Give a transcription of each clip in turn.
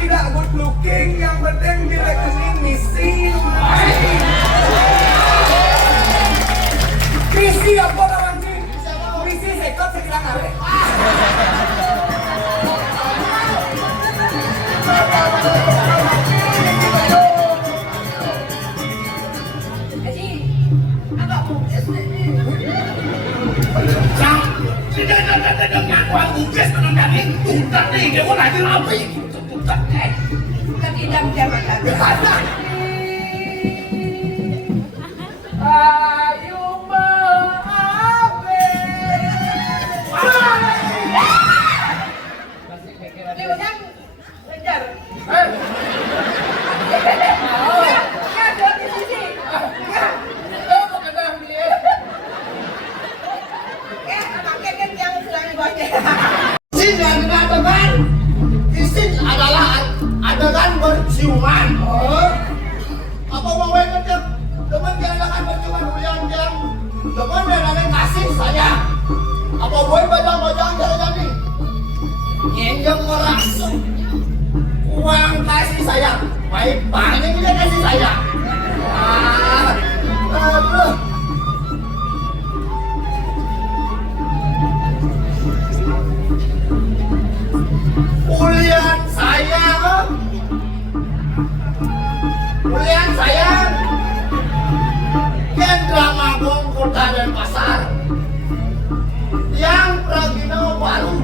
tidak good looking, yang penting direkonin misi. Misi apa kawan sih? Misi sekot sekitar kali. Tidak ngakuan ungkes menandani tuntak nih, dia mau lagi rapi tuntak Ketidam jabatan. Ayo maafin. Diundang ngejar. Ngadol di sini. Pakai yang sedang bosnya. Sin yang adegan isin adalah adegan berciuman. Apa mau kerja teman diadakan berciuman yang teman yang kasih saya. Apa boleh bajang-bajang jalan nih? Nyenjeng merasuk uang kasih saya. Baik banyak dia kasih saya. Aduh. Kuliah saya Kendra Magong Kota Denpasar yang Pragino baru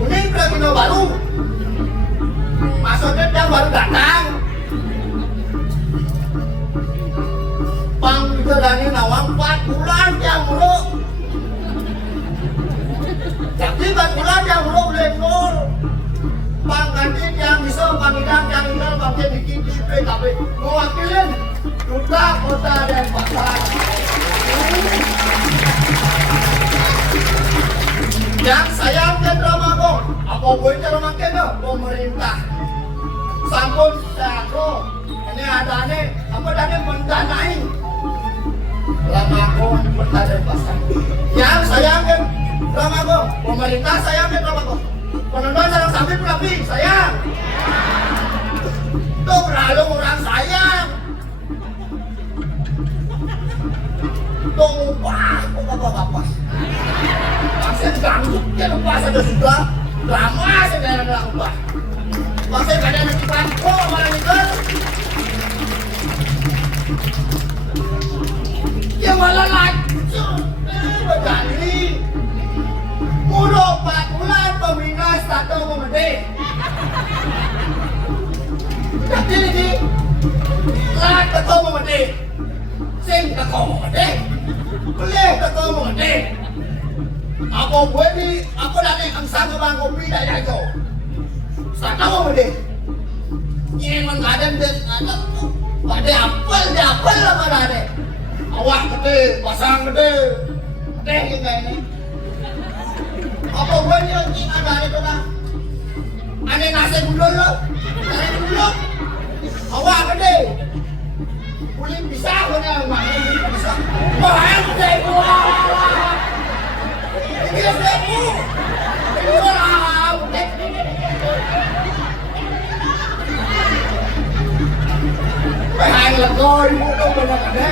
kuning Pragino baru maksudnya yang baru datang panggilannya nawang 4 bulan yang mulu jadi 4 bulan yang mulu lembol panggantin yang bisa panggilan yang tinggal pakai bikin di PKB mewakilin Duta Kota Denpasar yang saya Kendra Magong apa boleh cara makanya pemerintah sampun saya ini ada nih apa ada mendanai Magong Kota Denpasar yang saya Kendra Magong pemerintah saya Kendra Magong penonton sarang sapi perapi sayang tuh berlalu orang sayang tuh upah apa masih ganggu dia lupa saja sudah lama saya tidak upah masih kadang nanti pangko malah itu dia malah lancur berjadi udah 4 bulan pembina satu memede jadi ini lat ketemu memede sing ketemu memede boleh ketemu memede apa gue ni apa dah ni angsa ke bang kopi dah ya itu satu memede ini menggadang dan ada apel lah mana ada awak gede pasang gede yang kayak ini apa gue ni yang ada itu kan aneh nasi gulung lo nasi gulung awak gede boleh bisa punya maknya bisa wah yang gede ini gede wah gede bahaya legoi mudah benar gede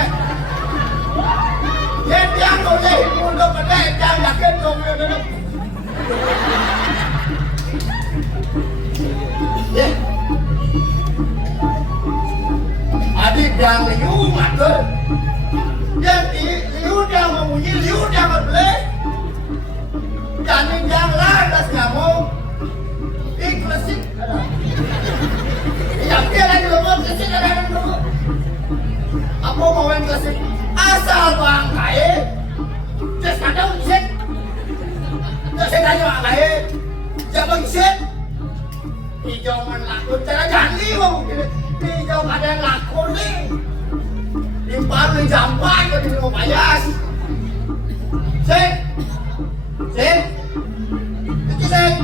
yang gede mudah gede jangan yakin dong adik yang liu mater yang liu yang membunyi liu yang berbeli janin yang laras nyamuk ikhlasin yang dia lagi lomot klasik ada dulu apa mau yang klasik asal bang kaya just kadang isik saya tanya mak kaya jangan isik hijau menakut cara jandi mau hijau kadang lakon nih limpah nih jampai ke di rumah payas sik itu sik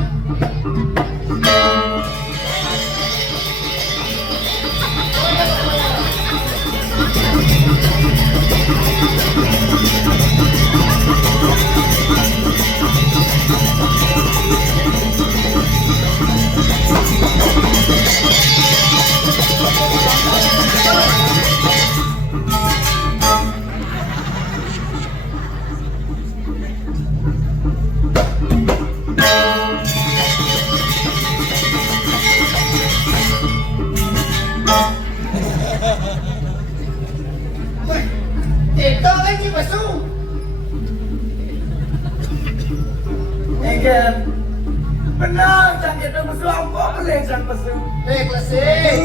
jangan pesu. Klasik.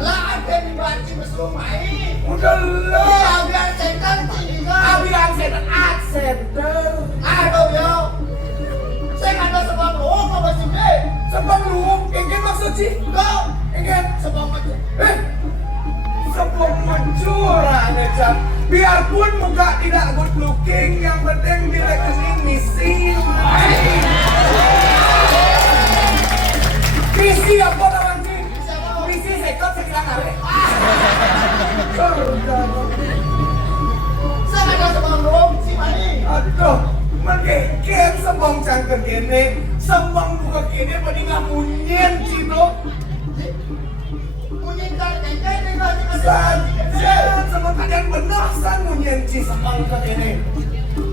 Lah ada di banci mesum mai. Udah lo. Biar setan tinggal. Abian setan center. Aduh yo. Saya nggak tahu sebab lu apa sih be? Sebang luung, ingin maksud sih? Kau Ingin sebab maju. sebelum mencurah aja. Biarpun muka tidak good looking, yang penting di rekening misi. Misi apa namanya? Misi sekot sekitar hari. Saya nggak tahu sebab lu si mai. Aduh, mengkeken sembang cangkir gini, sembang buka gini, mending ngamunyin cino. Munyikan kengkeng dengan Saja, sama kalian benar sang munyin ci sembang ke gini.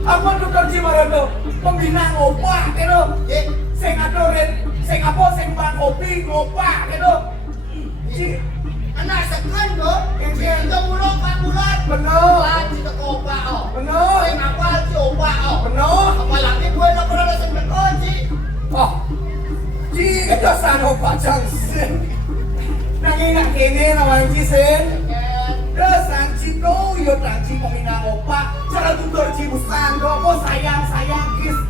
Apa tuh kerja marado? Pembina ngopah gitu. Saya ngadorin, saya apa, saya bang kopi ngopah gitu. Ci, anak sekan dong. Kengkeng. Kita mulai 4 bulan. benar, Lah kita kopa oh. benar, Saya ngapal si opa oh. benar. Apalagi gue nggak pernah rasa berkoci. Oh, ci itu sana pacang sen. Nangingat kini namanya ci sen. Desan cito yo tanci pemina opa. Cara tutur ci busan dopo sayang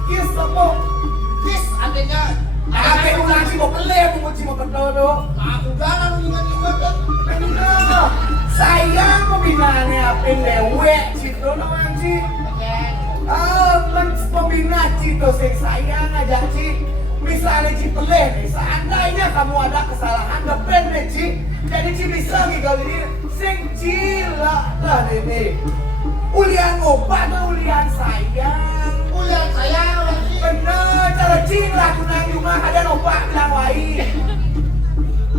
kiss apa. Kis artinya Ate ulang ci mau peleh mau ci mau kedodo. aku jangan ingat-ingat kan. Bener. Sayang pembinaannya apa lewek cito namanya ci. Pembina cito sing sayang aja ci. Misalnya ci peleh nih, seandainya kamu ada kesalahan depan nih ci. Jadi ci bisa nih kali ini sing cilak lah ini. Ulian obat atau ulian sayang. Ulian saya lagi. Bener, cara cilak tunang rumah ada obat bilang wai.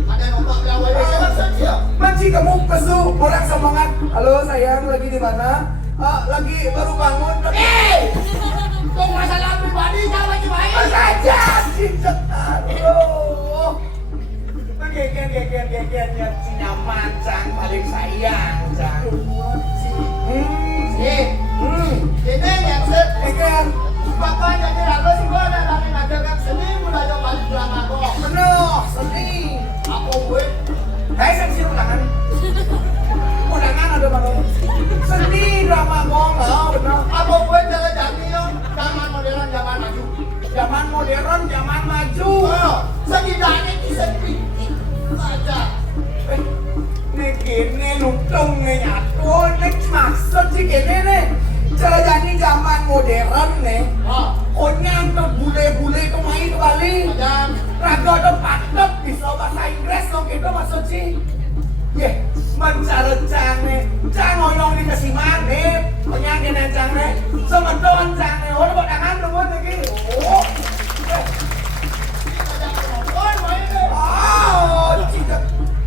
Ada nomor belawai saya saja. Manci kamu kesu orang semangat. Halo sayang, lagi di mana? Lagi baru bangun. Kau masalah pribadi jangan main. Saja, cinta. Aduh. Gegen ya si nyaman cang paling sayang cang. Ini yang set. Gegen. Bapak jadi apa sih gua ada dari ngajakan seni mulai yang balik drama kok. Penuh seni. Apa gue? Hai seksi undangan. Undangan ada mana? Seni drama ngomong bener. Apa gue jalan jadi dong? Zaman modern zaman maju. Zaman modern, zaman maju. Oh, setidaknya bisa kritik saja. Nih gini lutung nih nyatu. Nih maksud sih gini nih. Cara jadi zaman modern nih. Oh, Konyan ke bule-bule ke main ke Bali. dan Raga ada patut bisa bahasa Inggris dong gitu maksud sih. Ye, mencari cang nih. Cang ngoyong di kesiman nih. Penyanyi nih cang nih. Sementon cang nih. Udah buat tangan dulu lagi. Oh. Oh, cita.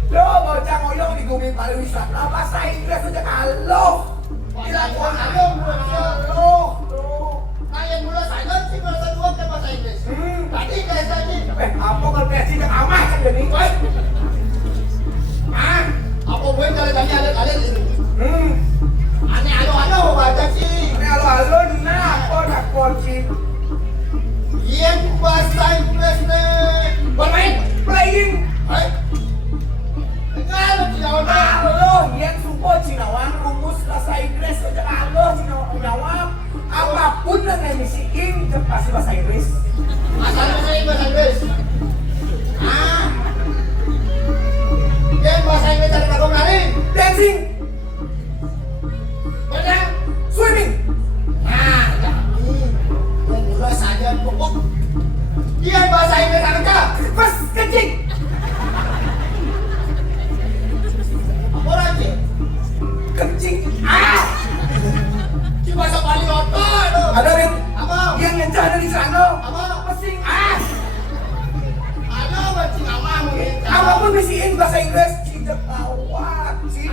Loh, bocah ngoyong di Gumi Pariwisata. Bahasa Inggris aja kalau. dilakukan ayo Loh. kayak mulai saya sih bahasa dua ke bahasa Inggris. Tadi kayak tadi. Apa kalau kreasi ke amah kan jadi? Apa gue kalau tadi ada Hmm. aneh alo baca sih. Ini halo nah, apa nak kunci? Yang bahasa Inggris nih. Bermain, playing. Kalau tidak ada. Halo, yang supo Cinawang rumus bahasa Inggris aja halo Cinawang. Apapun yang emisiin pasti bahasa Inggris. Asalnya saya bahasa Inggris. Yang bahasa Inggris ada kagum lari. Dancing, Benar. swimming. Yang mulai saja pokok. Yang bahasa Inggris ada. Pas kencing. Apa lagi? Kencing. Di bahasa Bali oto itu. Ada Rin? Apa? Yang ngencah dari sana. Apa? Pesing. Ada macam apa mungkin? Apapun bisiin bahasa Inggris. Tidak awak sih.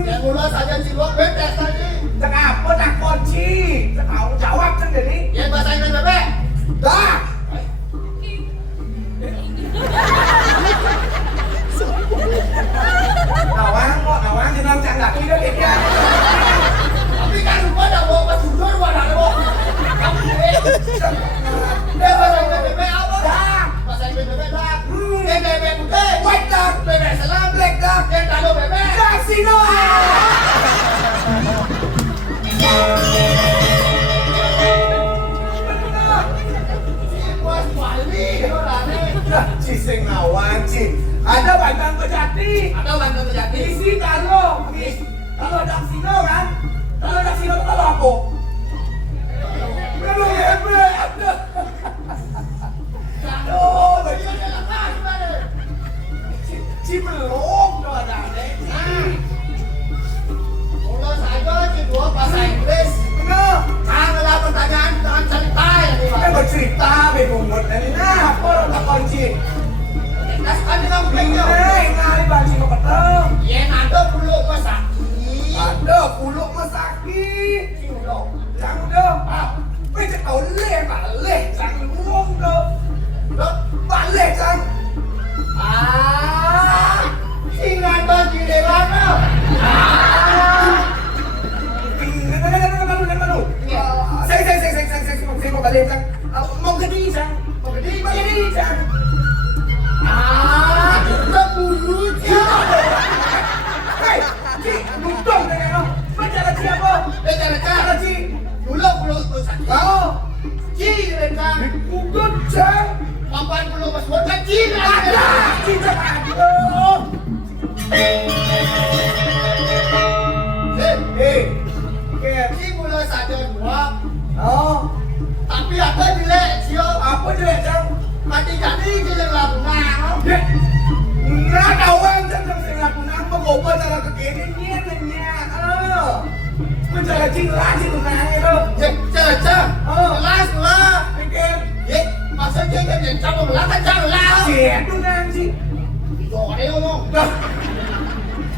Yang mulai saja si gua betes tadi. Cek apa tak kunci? Cek tahu jawab kan jadi. Yang bahasa Inggris bebek. Dah. Nawang jenang cang laki dah dia. Tapi kan gua dah bawa pas jujur gua dah bawa. Yang bahasa Inggris bebek apa? Dah. Bahasa Inggris bebek dah. Daksino. Bos balik orangnya. Nah, Ci sing ngawan, Ci. Ada Bandang Kejati. Ada bantu terjadi. Isi kalau Daksino kan? Kalau Daksino itu kalau aku. Aduh, hebat. Aduh, Ci belum tuh ada Ci. Mulai saja si dua bahasa Inggris. Bener. Janganlah pertanyaan dengan cerita ya nih. Kan bercerita bebumut ini. Nah, apa orang tak kunci? Kita sekali ngampingnya. Ngali banci mau ketemu. Iya, ada bulu masaki. Ada puluk masaki. Jangan dong. Bây giờ balik jangan luang dong. Balik jangan. Ingat bagi dewasa. Saya mau balik jangan. Mau ke di jangan. Mau ke di jangan. Kita bulunya. Hei, Ci, duduk dengan lo. Bicara siapa? Bicara Ci. bulu masaki. Kau. Ci mereka. Duduk jangan. Papan bulu mas bukan Ci. Ada. Ci jangan. Aduh. Oke. Ci bulu saja dua. Oh. Tapi ada jelek sio. Apa jelek jangan? Mati jadi jelek lagu nah. Nah, kawan jangan laku nama gopa cara kekininya nanya. Mencara cinta sih tuh nanya lo. Cerca. Kelas lah. Pikir. Maksudnya kan yang campur lah kan campur lah. Siapa nanti? Rồi ngomong.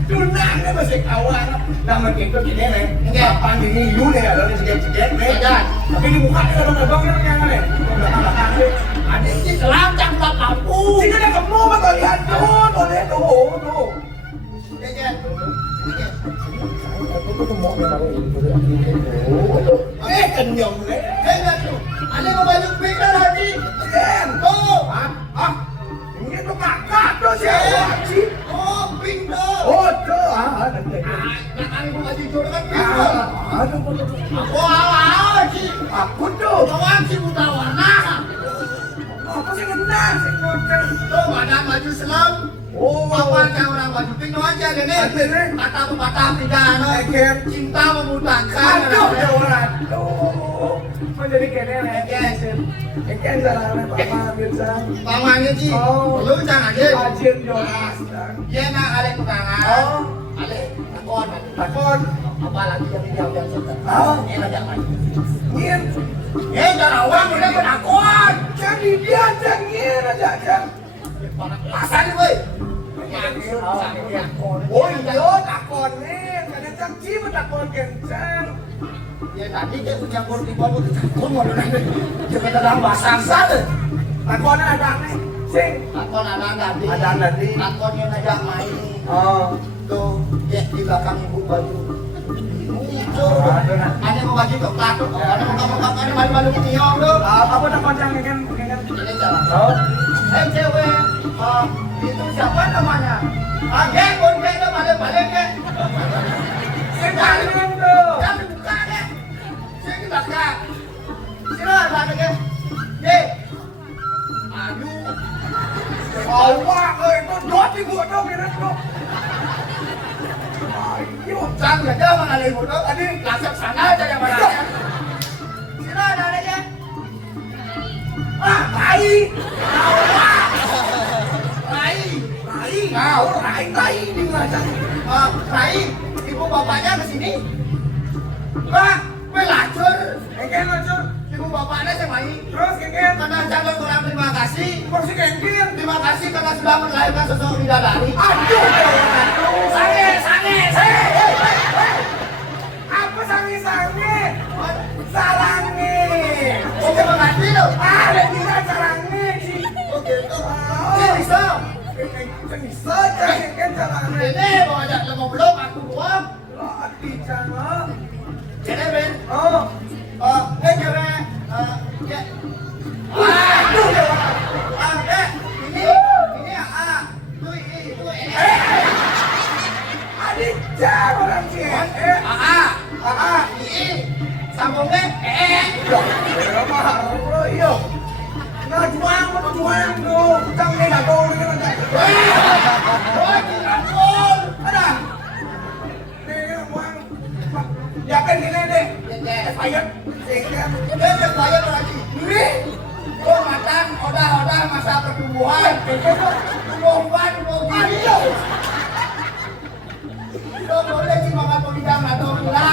Tunang kan masih kawan. Nama kita gini nih. Oke. Papan ini lu nih ada di cegek nih. Jangan. Tapi di muka kita dong abang yang jangan nih. Ada ini selam campur lampu. Sini ada kamu bakal lihat tuh lihat tuh. Kenyang nih. Ada mau baju pindah lagi. Jen. Tuh. Ini tuh kakak tuh siapa sih? Oh, pindah. Oh tuh nanti. Nak kali mau baju jodoh kan pindah. Aduh, Aku awal sih. aku tuh. Kawan sih buta warna. Apa sih kenal sih kocak? Tuh ada baju selam. Oh, Papan yang orang baju pink aja gini. Ada nih. Kata pepatah tiga no. Eken. Cinta membutakan. Aduh, jauhan. Tuh. Menjadi kene eken. Eken jalan Papa Mirza. Pamannya sih. Oh. Lu jangan aja. Ajin Jonas. Dia nak ada kurangan. Oh. Ale, takon. Takon. Apalagi yang jauh yang suka. Oh. Enak jangan. Ngin. Jangan orang udah penakon. Jadi dia ngin aja kan. Pasal ni boy. Oh iya takon nih. Kadang cangci takon kencang. Ya tadi dia campur di bawah itu takon mau nanti. Dia dalam bahasa sana. Takon ada nih. Sing. Takon ada nanti. Ada nanti. Takonnya ngajak main. Oh. Tuh, dia di belakang ibu baju. Itu. Ada mau baju coklat. Ada mau kamu ada malu-malu niong tuh. Apa takon yang kan? Ini jalan. Oh. Cewek, itu siapa namanya? Geng, geng tuh balik-balik ya. Sekalian tuh. Jangan dibuka ya. Sini di belakang. Sini ada ya. Ye. Ayu. Awak itu dot di gua dong ini tuh. Ayo. Jangan aja mengalir muda. Tadi langsung sana aja yang mana. Sini ada ya. Tai. Rai. Tai di mana? Rai, ibu bapaknya ke sini. Pelacur. Kengken lacur. Ibu bapaknya sama ini. Terus kengken. Karena jangan kurang terima kasih. Kursi kengken. Terima kasih karena sudah melahirkan sosok bidadari. Aduh, Sange. apa sange? Sarange. Oh, terima kasih loh. Ada bisa sarange sih. Oke, itu. Ini bisa. Bisa aja kengken sarange. Ini mau ajak lemah belum aku doang. Lo ati jangan. Jadi Ben. Oh. Cewek. Ya. Aduh, Ini. Tuh ini. adik. tumbuhan. Tumbuhan mo gini. Ito boleh si mga pagidang ato nila.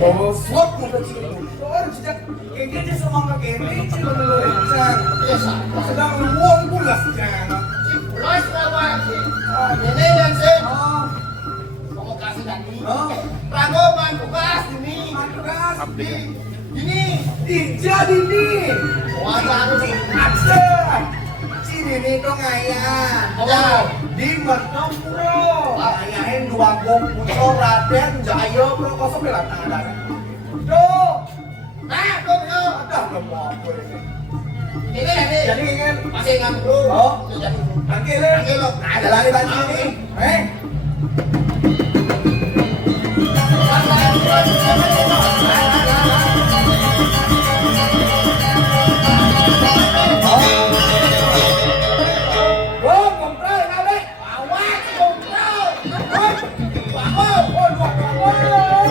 Oh, swap mo ba siya? Or siya, kaya dia sama kagemi, siya menulis siya. Biasa. Sedang luang pula siya. Si Pulas na ba? Ini yan si. Oh, Kamu kasih tadi. oh, Rago man bukas ini. matras. Ini. Jadi nih. Wala ano si. Ada. Sini nih kok ngayan. Oh. Di Mentong Bro. Ngayain dua Puso Raden Jaya Bro kosong bilang ada. Tuh. Nah, tuh yo. Ada belum mau gue ini. Ini ini. Jadi ingin Masih ngam bro. Oh. Jadi. Tangkil deh. Tangkil lo. Ada lari banci ini. Bro, komprai kali. Awas, kontrol. Hei. Bangun. Oh, dua komprai.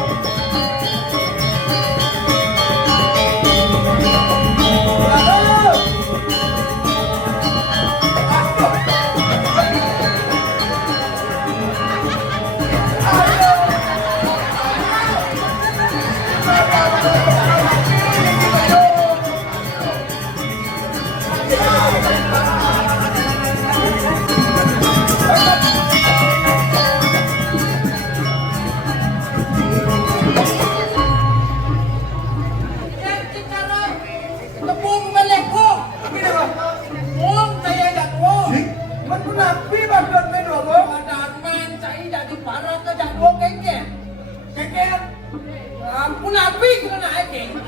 มันกูหนักพี่บังเดินไม่หนวกเลย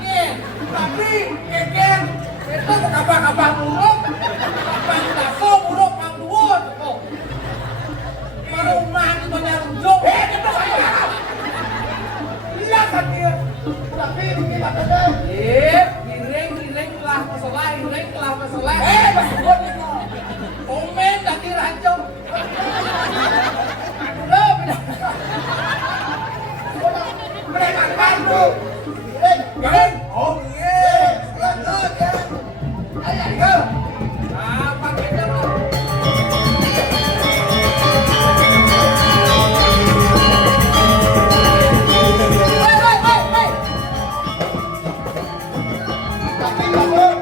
แกงหนักพี่แกงเฮ้ยจะไปไหนอ่ะลากกันเนี่ย Tapi ini apa deh? masuk buat nih kok. Mereka bantu. Keren. Oh iya. Lanjut ya. Ayo, ayo. Tapi bangun. Tapi Bangun.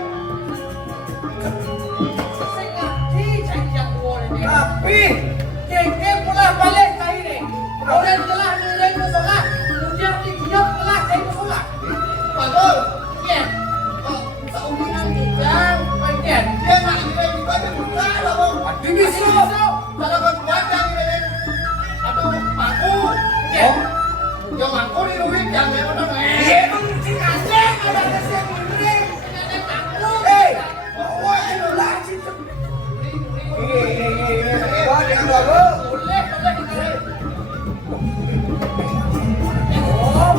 Oh, saudinan kijang. Dia nak ini juga dia buka lah bang. divisi Kalau kau buat yang ini, aduh, aku. Oh. Yang aku di rumah jangan orang Iya, emang si kacang ada nasi yang ini. Eh, bawa itu lah sih. Ini. Wah, jangan bawa. Oh.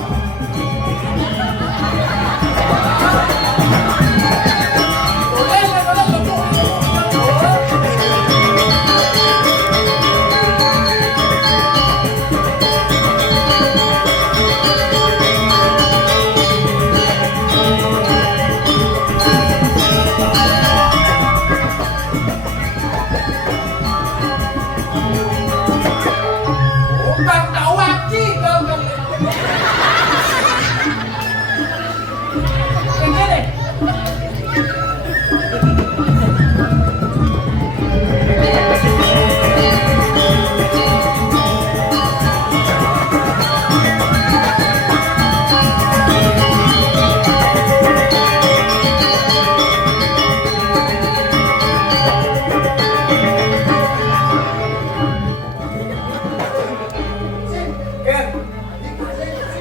Ken,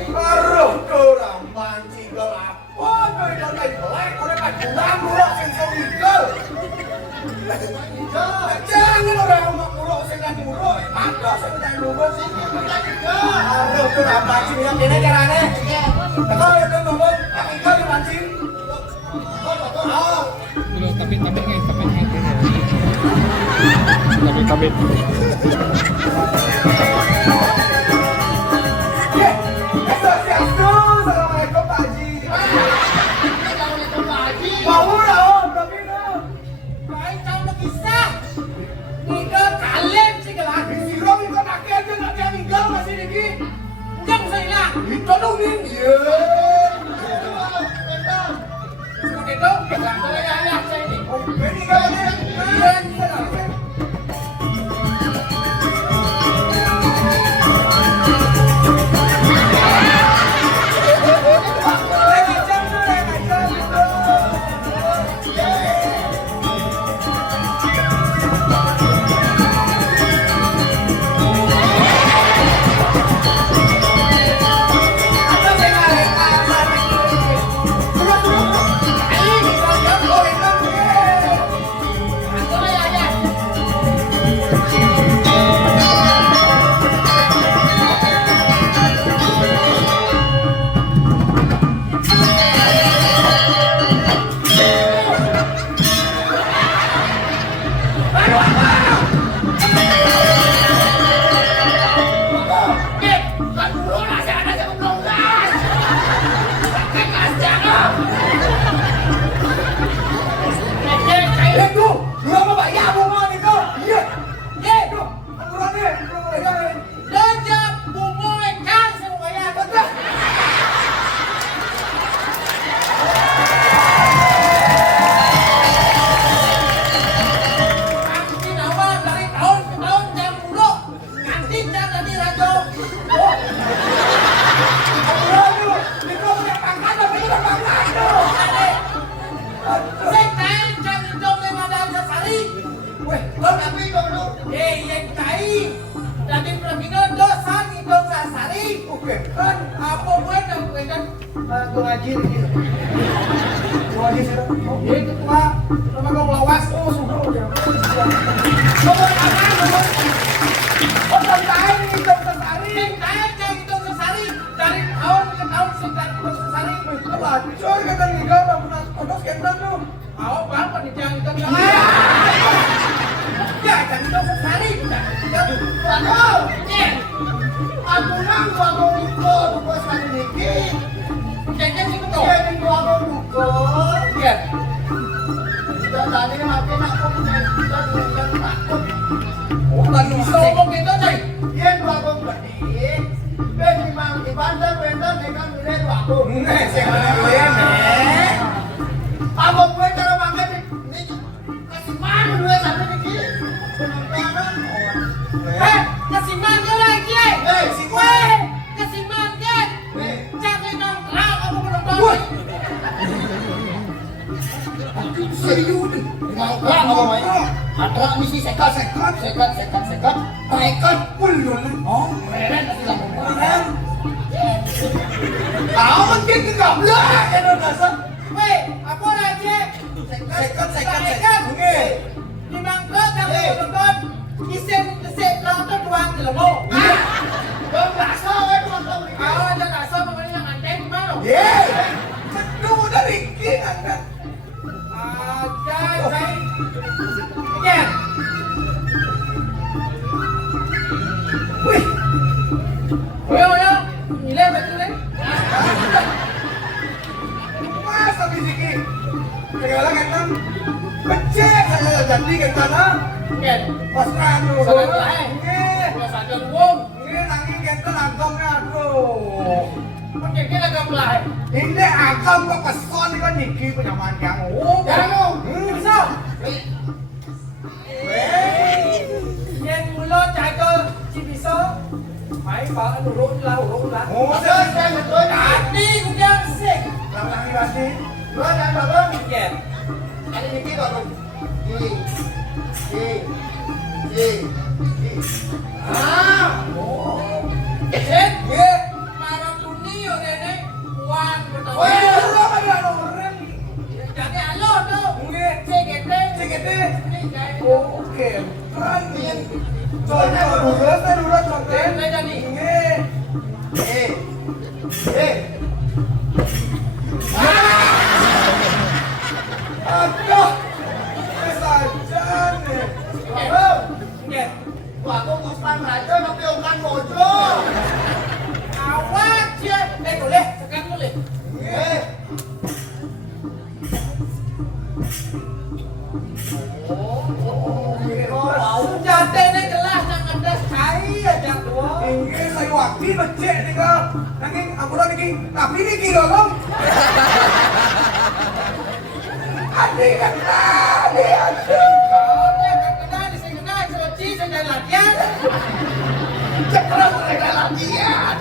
aduh, kurang panci gelap. Oh, dari dari gelap, orang kan kurang murah sensor legal. Jangan orang mak murah sensor murah, ada sensor murah sih. Aduh, kurang panci yang ini caranya. Kalau itu ngomong, pakai kali panci. Ah, Tapi guys, tapi. ya, assalamualaikum Pak Haji. Mau dong, tapi dong. kisah. Nika kalian sih gelap. Si Romi kok pakai aja nggak dia tinggal masih Niki. Jangan saya hilang. Itu dong nih. Iya. Seperti itu, jangan boleh ayah saya ini. Oh, ini kayaknya. Iya, iya. Ngaji gitu. Ngaji sih. Oh, itu tua. Nama kau lawas. Oh, subuh ya. Nomor apa? Nomor. Oh, tentang ini Dokter Sari. Tentang Hitung Sesari dari tahun ke tahun sejak Hitung Sesari. Lah, cor kata ninggal tak pernah kotos kendan tuh. Mau berapa nih yang Hitung Sesari? Ya, kan Hitung Sesari. Waduh, aku nang gua lupa tuh sekali Niki. Kayaknya sih betul. Jadi gua lupa. Iya. Dan tadi makin aku kita takut. Oh, lagi bisa ngomong gitu aja. Dia gua beli. Ben memang di bandar bandar dengan nilai aku. Nih, saya kalian nih. Apa gue cara makan ini kasih mana gue sampai Niki. Penontonan. Kasih mangga lagi. Si Kasih mangga. Jangan nongkrong aku menonton. serius nih. Nongkrong apa main? Ada misi sekat. Mereka Belum. Oh, meren nanti lah. keren. Tahu mungkin ke gablak ya Indonesia. Weh, apa lagi? Sekat. Oke. Di mangga kamu menonton. Isin nonton doang di lembu. Gue nggak salah itu nonton ini. Kalau ada rasa pokoknya yang aneh gimana? Ye. Seduh dari King angkat. Ada, saya. Iya. Wih. Yo, nilai betul nih. Masa bisiki. Segala kan becek saja jadi kan sana. Iya. Pas anu. Salah lain. Nggih. Biasa ada uang. Nggih nanging kenten agamnya aduh. Mungkin agak mulai. Ini agam kok keson kan Niki punya manjang. Oh, Jangan. Bisa. Yang mulut jaga si bisa. Mai bawa urut lah. Oh, Saya betul. Tadi udah sih. Lang-langi pasti. Gue dan babang. Iya. Ada Niki kok. Ah. Cek. Iya. Marah dunia nenek. Uang betul. Wih, lu kan ada orang. Jadi halo tuh. Nggih. CGT. CGT. Ini kayak. Oke. Keren nih. Soalnya lurus contoh. Saya jadi. Nggih. Aduh. Kesajan nih. Iya. Aku nguspan raja tapi ungkan bojo. Awas ya. Boleh. Sekarang boleh. Oh, becek nih kau. Nanging ampun niki, tapi niki lolong. Adik kena, aduh. Kena di sini kena coci sedang latihan. Cepat mereka latihan.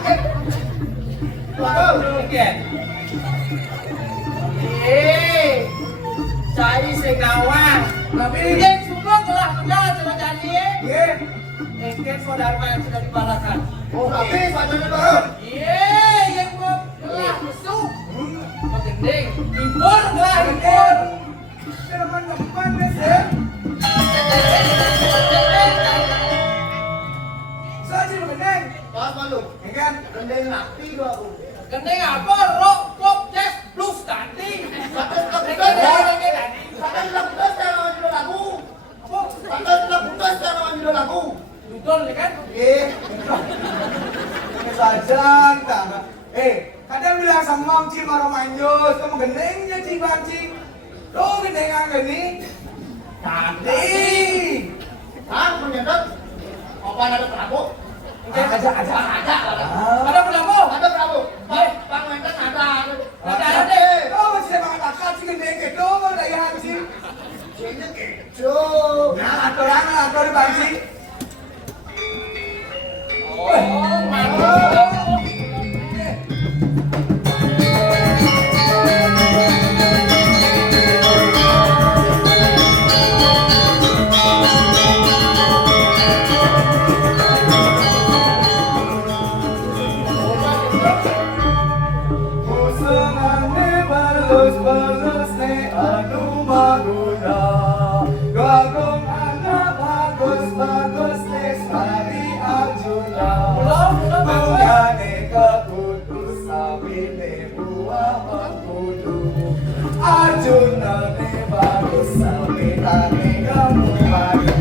Oke. Cari segawang. Tapi dia semua telah menjalan sama jadi. Ye, Engkau saudara yang sudah dibalakan. Oh, tapi bacanya baru. Yang mau telah masuk. Magending. Libur telah libur. teman-teman deh. Saja meneng. Pas malu. Ya kan? Gendeng nakti gua aku. Gendeng apa? Rock, pop, jazz, blues, tadi. Sampai lakukan secara judul lagu. Sampai lakukan secara judul lagu. Betul kan? Ini saja entah. Kadang bilang sama Ci marah manjus, kamu gendengnya Ci Banci. Tuh gendeng angin ini. Tadi. Hah, menyedot? Apa ada perabu? Aja. Ada berapa? Ada perabu. Bang Wenten ada. Ada. Oh, masih ada makan si gendeng itu, daya Hanci. Ini kecoh. Nah, atur di Banci. Oh, mantap. Musenane balus ne anu maguna. Gagong anak bagus ne sari Arjuna. Mengane keputus sabine buah mengkudu. Arjuna ne bagus sabitane kamu madu.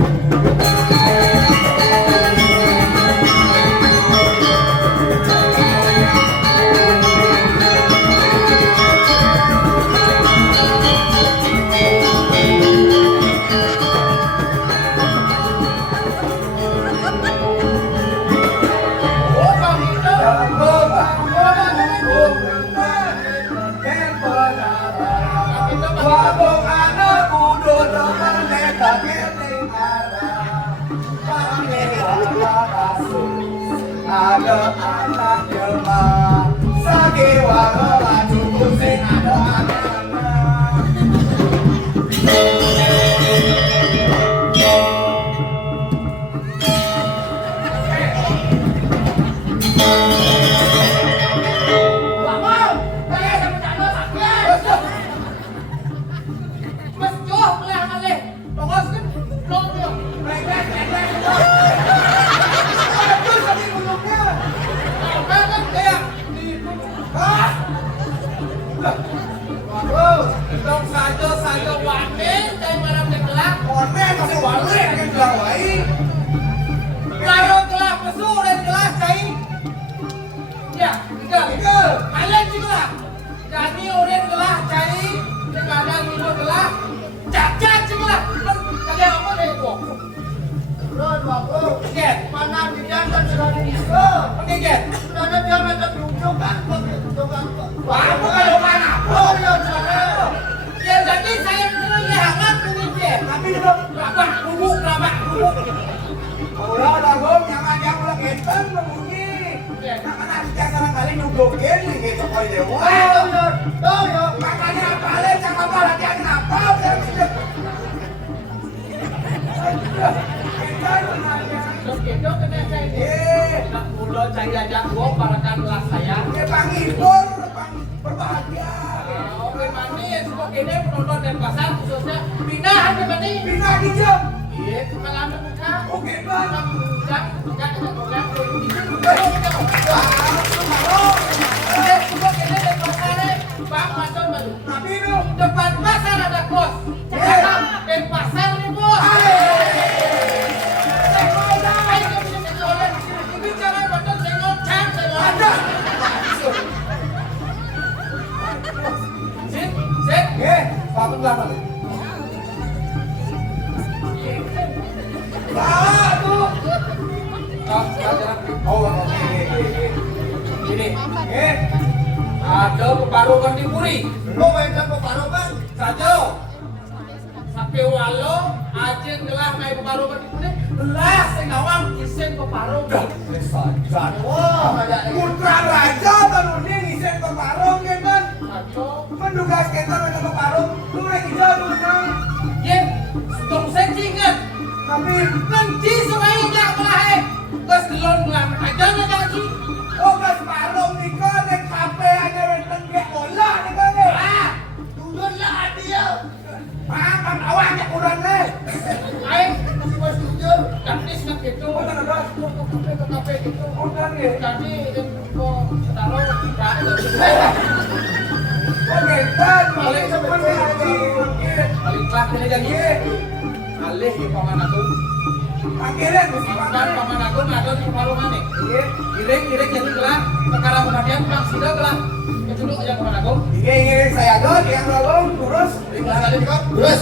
Ada anak jelma sagewa laju kucing ada anak. Mana dia kan sudah diiso. Sudah ada dia mendapat ujung kan. Oh ya sudah. Ya jadi saya dulu ya hangat begini dia. Tapi dulu Rabak bubuk. ulah dagom yang ulah genten mengunyi. Mana kita kali nyudokin gitu kali dewa. Tuh yo. Makanya apa le cakap apa latihan kenapa? Gitu kena saya. Nak mulo saya ajak gua parakan kelas saya. Ya panghibur, berbahagia. Oke mani yang semua kini penonton dan pasar khususnya Bina ada mani. Bina dijam. Iya, kalau buka. Oke bang. Buka kita program Bang Mason baru. Tapi itu Depan pasar ada kos. Dan pasar nih bos. ada. Pak belakang. Ada peparukan di Puri. Lo mainkan peparukan. Saja. Sampai walau ajeng gelah main peparukan di Puri. Belas sing awam isen peparukan. Saja. Wah, kayak Putra Raja tanune ngisen peparung ya kan. Saja. Mendugas kita dengan peparung. Lu lagi jauh kan. Ye, tong sencingan. Tapi Nanti semuanya jak belah. Terus delon belah aja nak ci. oh mas parung nih kan nek kafe aja tenggek bola nih kan. Ah, turun lah dia. Makan awaknya kurang nih. ayo Mas jujur. kantis nak gitu. Oh kan ada. Kafe gitu. Kurang ya. Jadi kok taruh tidak ada. Oh gentan paling seperti lagi. Paling kelas ini jadi. Alih di paman aku. Akhirnya mesti Paman makan. paman aku ngado di paruh mana? Iya. Iring jadi gelah. Perkara kemudian bang sida gelah. Itu dulu yang paman aku. Iya saya dong yang tolong terus. Gelah kali kok. Terus.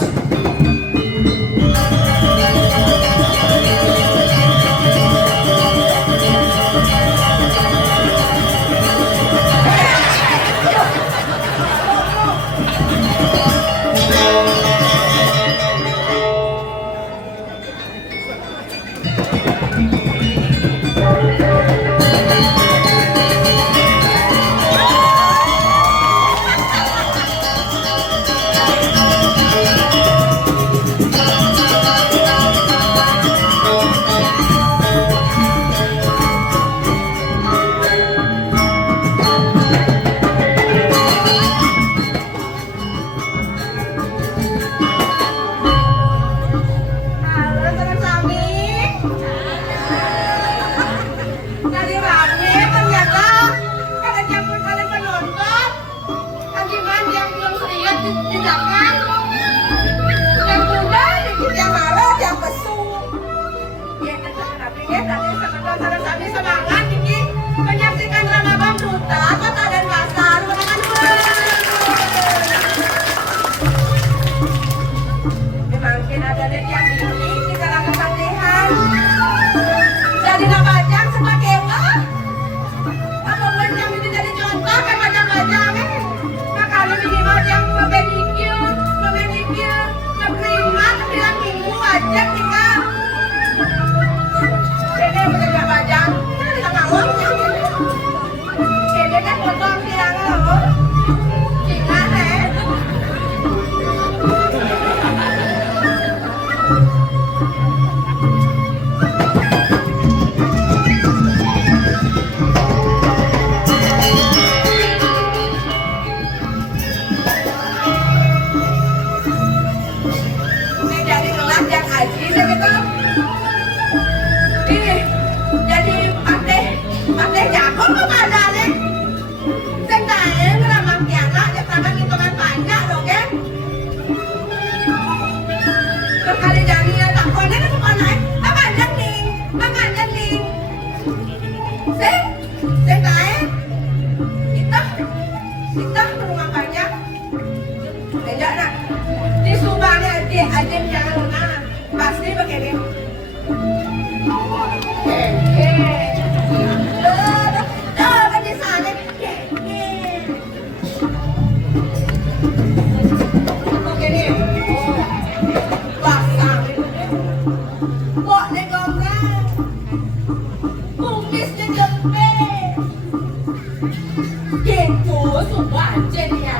Halo teman Sami. Tadi rame ternyata ada campur kalian penonton. Hakiman yang belum serius tindakan. Yang muda dikit yang malu yang besu. Ya tapi ya tadi teman-teman Sami semangat dikit menyaksikan Ramadan Duta Kota Denpasar. Mungkin ada dari yang ini kita lakukan latihan. Jadi nabajang sebagai wah. Apa yang itu jadi contoh kan bajang-bajang makanya minimal yang memedikir, menerima bilang minggu aja kita. Jadi menjadi bajang, kita ngawang yang ini. Jadi kan potong siang loh. Jika ini dari kelas yang aji saya gitu. Ini jadi pateh jago apa ada nih? Sendaya ngeramak tiana, jangan hitungan banyak dong kan? Berkali jadi ya tak konek itu mana? Makan nih. Sendaya, kita rumah banyak. Beda nak. Di Subangnya aja jangan lupa. Pasti begini. Kan di sana. Begini. Basah. Kok di gombrang. Kumis di jempet. Gitu Subang jadinya.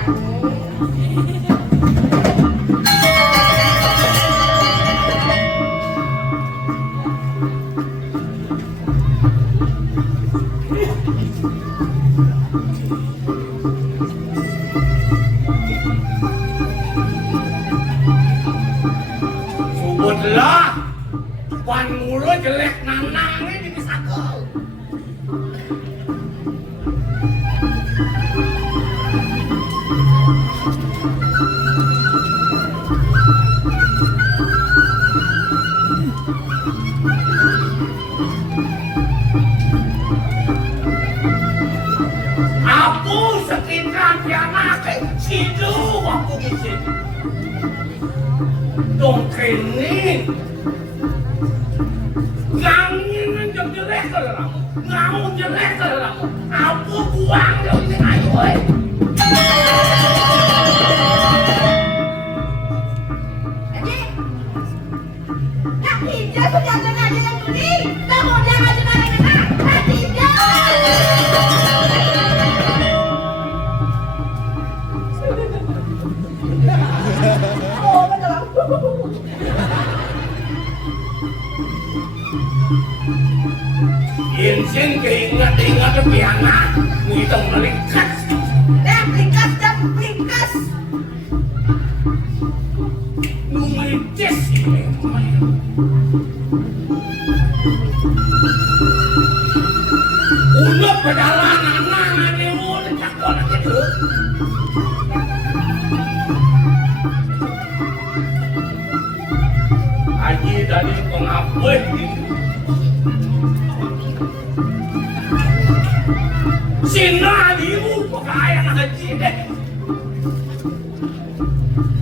Subutlah. Wan mulu jelek nanang ini dipisah kau. Aku sekitar pianake sidu aku gisit. Dong kini ngangin jam jelek ke dalam, ngau jelek ke dalam. sing ayu wae. Jadi, Kak Tija sudah dengar yang tuli. Kemudian aja mana-mana. Kak Tija. Oh, betul. Insin keingat-ingat piana, ngitung melingkat. Ringkas dan ringkas. Numitis ini. Udah perjalanan ini udah cakap gitu. Haji dari pengapun Sina dimu pakaian haji deh.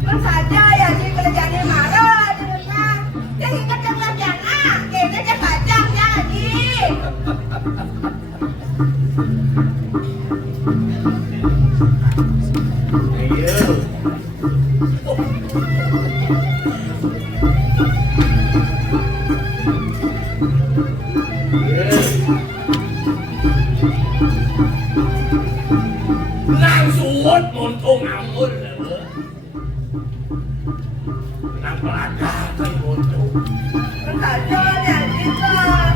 Kan saja ya sih kerjanya marah di rumah. Jadi kerjaan kerjaan kayaknya dia pajak ya lagi. Ayo. Nang suwut muntung amun lho. Nang pelagak kan muntung. Kan saja ya gitu.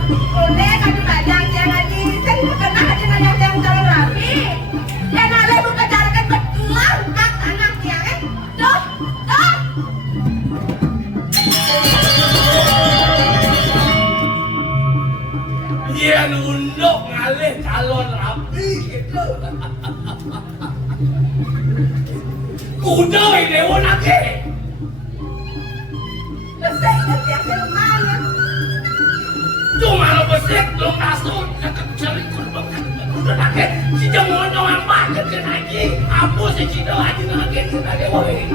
Boleh kan pajak ya lagi. Saya pernah aja nanya yang calon rapi. Dan ada buka carakan betulan kak anak ya Doh, doh. Dia nunduk ngalih calon rapi gitu. Kuda ini lagi. Besar kan yang di rumahnya. Cuma lo besek lo kasut kecil udah lagi. Si jangan orang banget kan lagi. Apa sih cina lagi lagi lagi woi.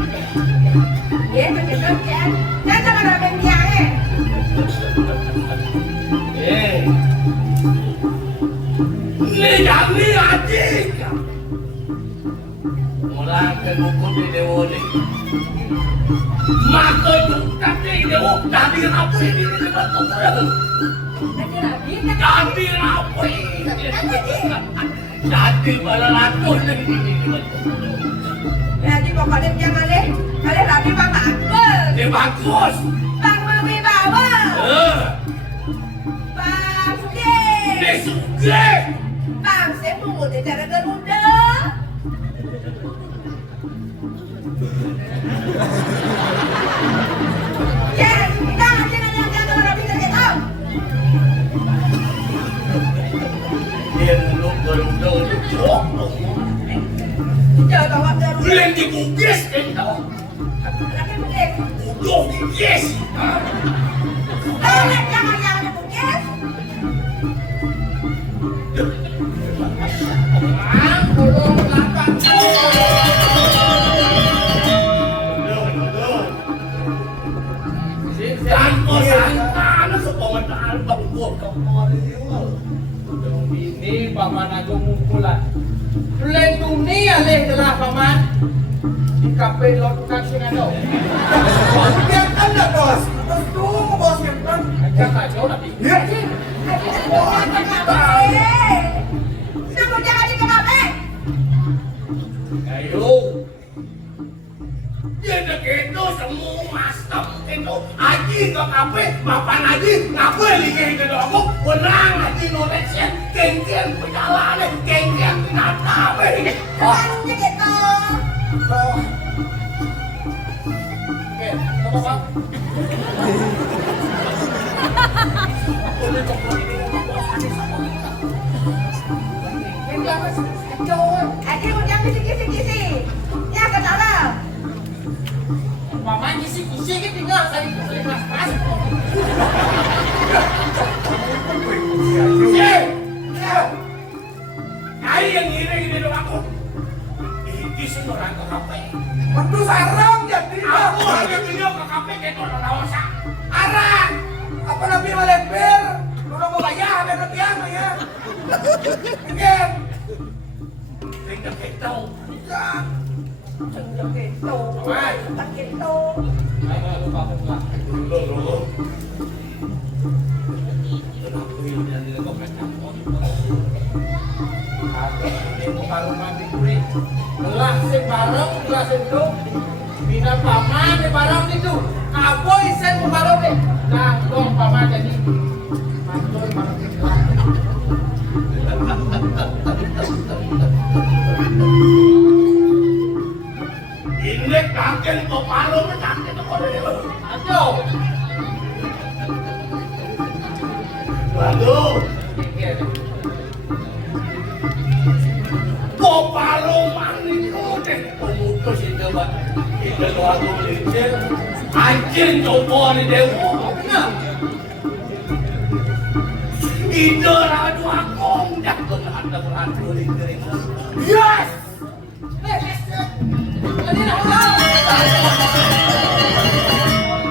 Dia betul kan. Saya sama orang dia Ini jadi aja. Orang kebuku di dewa ni. Maka itu tapi dewa jadi apa ini sebab apa? Nanti rapi kan. Jadi apa ini? Jadi pada lakukan ini. Jadi pokoknya jangan deh. Kalian rapi bang Akbar. Dia bagus. Bang Mami bawa. Bang Suge. Dia suka. Bang Semut dia cara Garuda. Yes, jangan rapi saja tahu. Dia ngeluk Garuda itu cok. Jangan bawa Garuda. Bulan dibugis kan tau. Rapi bukit. Udah bugis. Jangan dibukit. Tolong lakukan. Tanpa santan sepengetaan bangkut kemarin. Ini paman agung mungkulan. Bulan dunia leh telah paman. Di kafe lotukan singado. Biar anda bos. Terus tunggu bos yang kan. Ajak aja tapi. Ya. Ayo. Dia nak itu semua masam itu. Haji ke kafe, mapan haji ngapain lagi itu aku? Wenang haji Indonesia, kengkeng perjalanan, kengkeng nata apa ini? Oke, apa Pak? Paman kisi-kisi kan tinggal saya keras-keras. Ayo yang ini dong aku. Ini semua orang ke kafe. Waktu sarang jadi. Aku hanya beliau ke kafe kayak orang lawasa. Arah. Apa nabi maleper? Lu mau bayar ada tiang ya. Kan. จะเก็บโต Chừng cho kịp tù tắt kịp tù ไอ้ลูกบอกผมว่า โลโลเราคุยกันเรื่องก็ประจำ Ini paruman di kuri. Belah sing bareng, belah sing itu. Bina paman di bareng itu. Aboy sen bareng ni. Nah, dong paman jadi. Mantul bareng di kelas. Ini kakek kau palu menangkap kau ni. Aduh. Lalu kau palu mani kau deh. Pemutus itu bah. Kita doa tu licin. Anjing coba ni dewa. Benar. Kita radu akong dah berada beradu licin. Yes.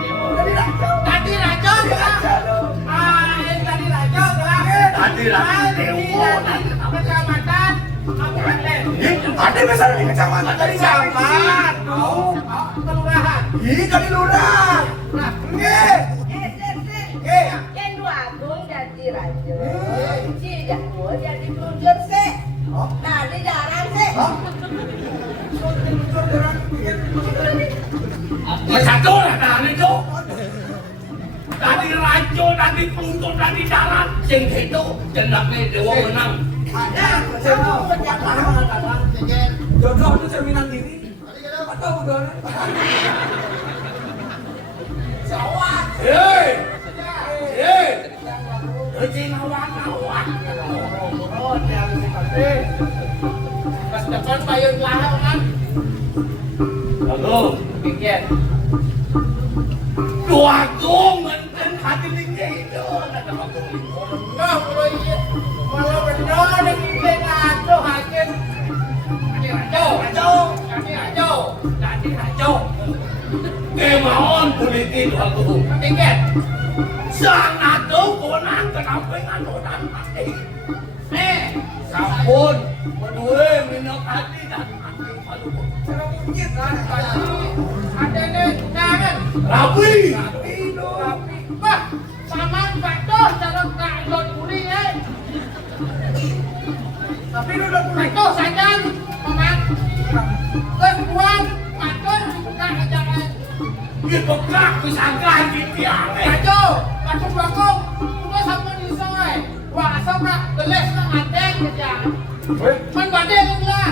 Tadi raja juga. Yang tadi raja juga. Tadi raja dewa. Kecamatan Kabupaten. Ada misalnya di kecamatan tadi camat. Kau kelurahan. Ih, tadi lurah. Nah, Nggih. Nggih. Yang dua agung jadi raja Cik gue jadi pelunjur sih Nah di dalam sih Satu lah dah itu. Tadi raja, tadi penuntut, tadi jalan. Sing itu jenaknya dewa menang. Ada jodoh itu cerminan diri. Atau budona. Sawat. Hei, hei, Eci nawak-nawak. pas depan payung lahar kan. Lalu, Pikir. dua gong menten hati tinggi itu. Nah, kalau iya malah benar yang kita ngaco hakim. Ini rajo. Kemauan politik dua gong. Pikir. Sangat tuh konang kenapa orang mati. Sampun. Berdua minyak hati dan mati malu. Ada nih jangan. Rapi. Bah, paman patuh dalam keadaan kuning Tapi lu udah punya. Patuh saja, paman. Kebuan patuh buka jangan. Dibekak disangka tiang. Patuh, patuh bakung. Cuma sama di sungai. Wah, sama geles nak adeng kerja. Man badeng lah.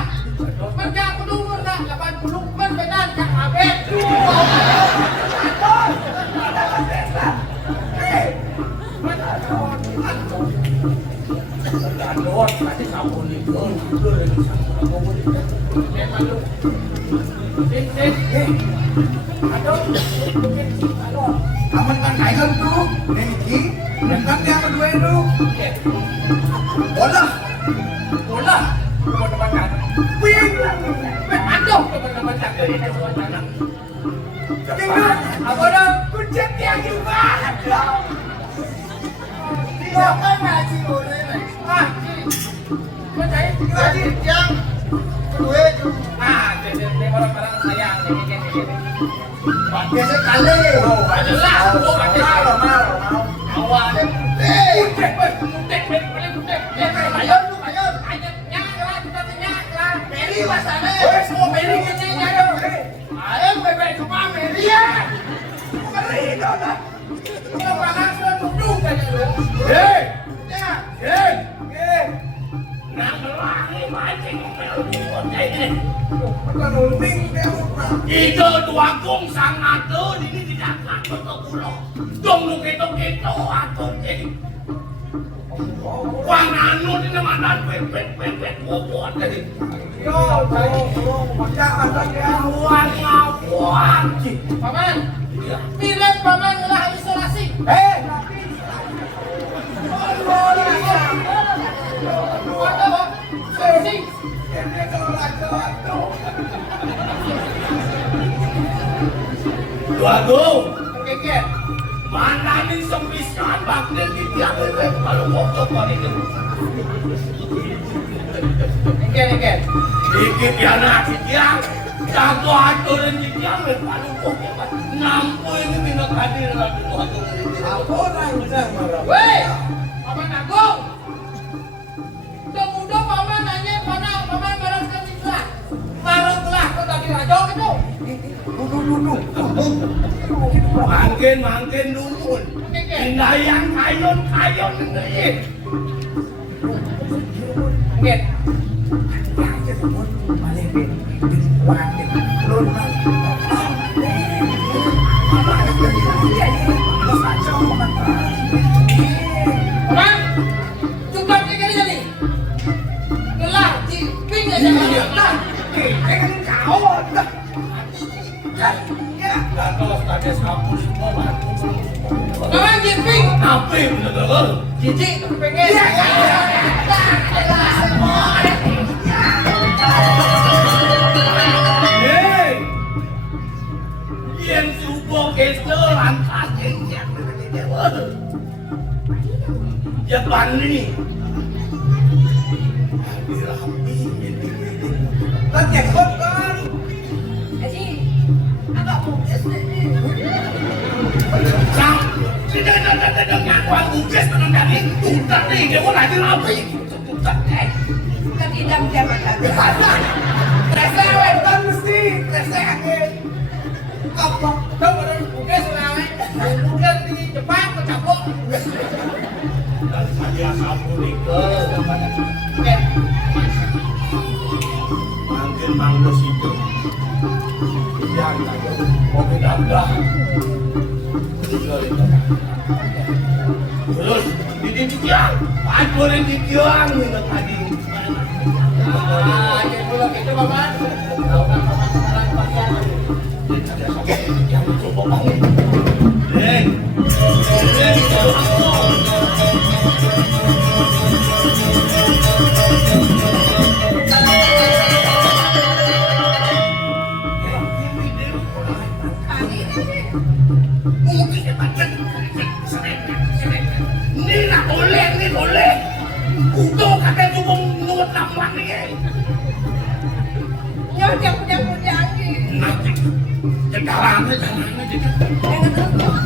Man gak peduli lah. 80 man benar gak habis. Lord, nanti kamu nih, Aman kan kayak gitu. Niki, kan dia berdua itu. Bola. Teman-teman kan. Ping. Aduh, teman-teman kan. Apa dah? Kucing dia gimana dong? Dia kan ngaji boleh. Ngaji yang kedua itu. Ini orang-orang sayang. Biasa kali. Jelas, Mal. awal. Ayo. Meri masalah. Semua Meri kecilnya dong. Ayo bebek cuma Meri ya. Ngeri dong. Pengembangan sudah tunduk kan lu. Hei, Ya. hei, Eh, nak melangi mancing melukut ini. bukan ulping dia bukan. Itu dua gong sangat tuh ini tidak takut ke pulau. Dong lu gitu aku ini. Wang anu di mana pepet bobot tadi. Yo, macam ada dia. Wang. Paman, mirip paman ngelah isolasi. Eh, Apa? Isolasi. dia kalau lagi Dua gong. Kekek. Mana nih sembisan bakal di tiap kalau ngocok kali ini. Kekek. Dikit ya nak, yang jago aturin yang paling pokok. Nampu ini minat hadir lagi tuh aturin. Apa orang yang marah? Weh, Paman Agung. Udah Paman nanya mana Paman barang sekolah. Barang kelah kau tadi raja itu. Duduk. Mangkin dulu. Indayang kayon ini. Nggak. Paman, cukup kali jadi. Kelah ciping aja. Kalau tadi sapu semua bantu. Paman ciping. Apa yang bener? Cici pengen. Hei, yang subuh keselan kaki yang dewa. Japan ni. Dirapi. Tanya kotor. Haji, agak mungkin Sang, tidak ngakuan ukes dengan dari tutak ni. Dia pun lagi rapi. Tutak ni. kan idam jabatan. Resek kan mesti resek. Kapok. Tahu ada bukan selama. Bukan di Jepang kecapok. Dan saya sapu ni ke. Mungkin mangus itu. Yang tak mobil dah. Terus di tiang, aku yang di tiang ni tadi. Ah, yang pulang itu Paman. Tahu kan Paman sekarang pakaian. Yang coba bangun. Deng, kalau aku. Ni boleh. Udah kata cukup nurut tambah ni. Ya dia punya lagi. Nanti, jalan. Jangan terus.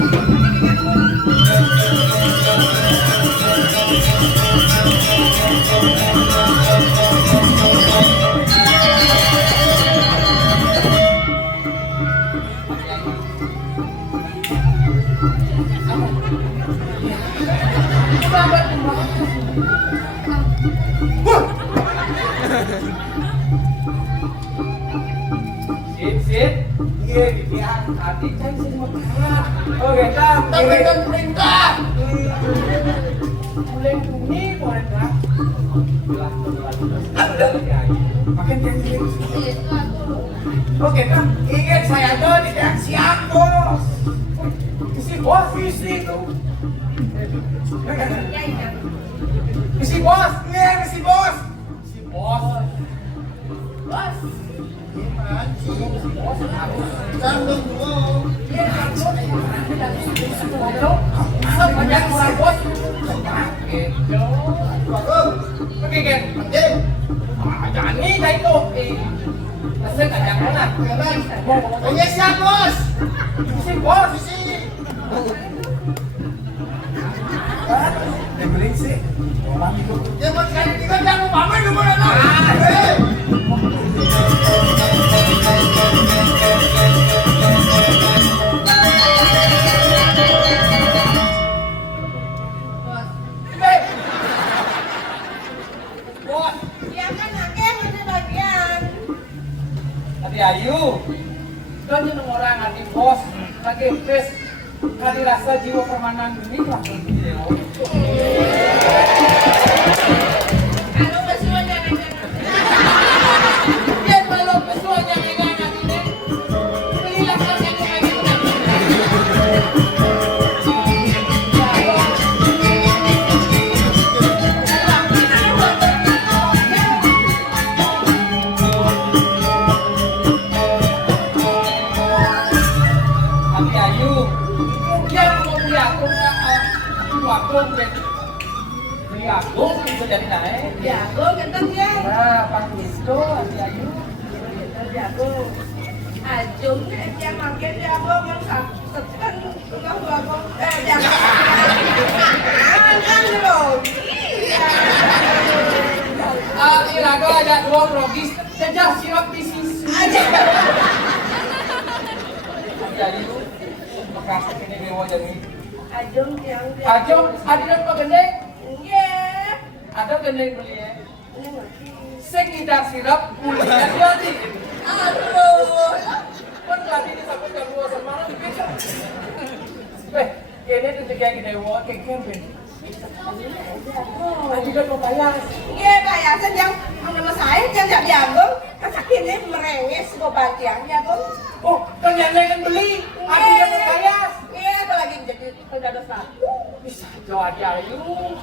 Sip. Iya, di tiang. Tadi kan sih mau kalah. Oke, Tapi kan perintah. Mulai bunyi boleh tak? Makin tinggi. Oke kan, ingat saya tuh tidak siap bos. Isi bos visi itu. Isi bos, iya isi bos. Si bos. Bos. Sambung dulu. Banyak orang bos. Gitu. Oke kan? Jangan nih kayak itu. Masih kacang mana? Oke siap bos. Si bos. Beli sih. Orang itu. Ya buat kali kita jangan pamer dulu mana. Bos. Ya kan hakim itu bagian. Hati ayu. Kan jeneng orang hati bos. Lagi tes. Kali rasa jiwa permanen ini lah. Kalau kesuanya Dia belum kesuanya jangan ini. Belilah kerja lagi. Hati ayu. Dia mau beli aku waktu beli aku bisa jadi naik. ya, gue kata dia. Nah, pas itu hati ayu. jago. Ajung yang makin jago yang sakit kan jago. Jangan kan Rogi. Irago ada dua progis, sejak sirap bisnis. Jadi lu bekas ini dewa jadi. Ajung yang Ajong, adiran apa gendeng? Iya. Ada gendeng beli ya. Ini ngerti. Sing ngidar sirap, mulai jadi. Aduh. Kan tadi ini sampai jam 2 semalam bisa. Ini tuh tiga dewa kayak camping. Adiran mau bayar. Iya, bayasan yang menurut saya yang tidak jago, kasakinnya merengis gobatnya jago. Oh, kan yang lain kan beli. Adiran mau bayar. Iya, ada lagi jadi saudara satu. Bisa jauh aja yuk.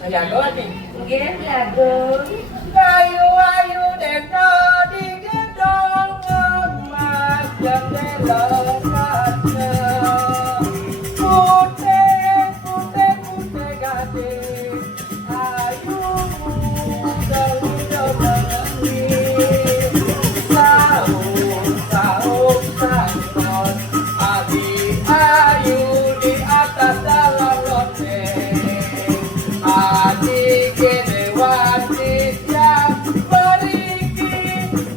Saya jago nih. Iya, jago. Ayu deno digendong emas jendela kaca. Putih gade. Ayu dari domengi. Sahur sangkot. Ayu di atas dalam loteng. Adik Dewati yang beriki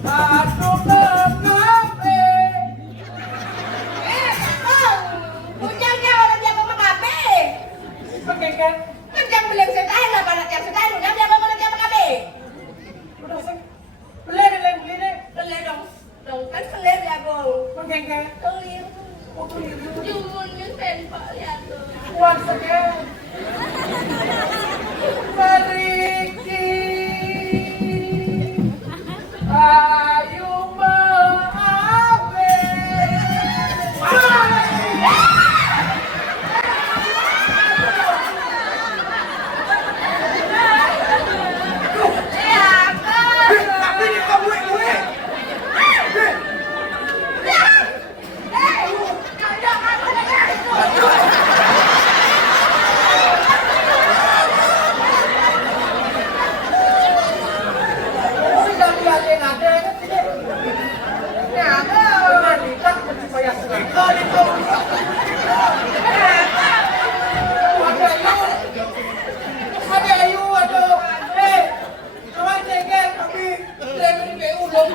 aku mengape. Ujangnya orang jago mengape. Mengengken, Kan yang bilang sedai lah, pada yang sedai, udah jago orang jago mengape. udah sih. Beli deh. Kelih dong, kan kelih jago. Mengengken, Kelih. oh keliru. Jumunnya senpa lihat tuh. Once again. Beriki ayu mengape. Tapi ini kau gue. Sudah lihatin ada kan tidak? Dengan lihat supaya senang. Kali kau Ada ayu, aduh. Kawan cengkel tapi lemon ke ulung.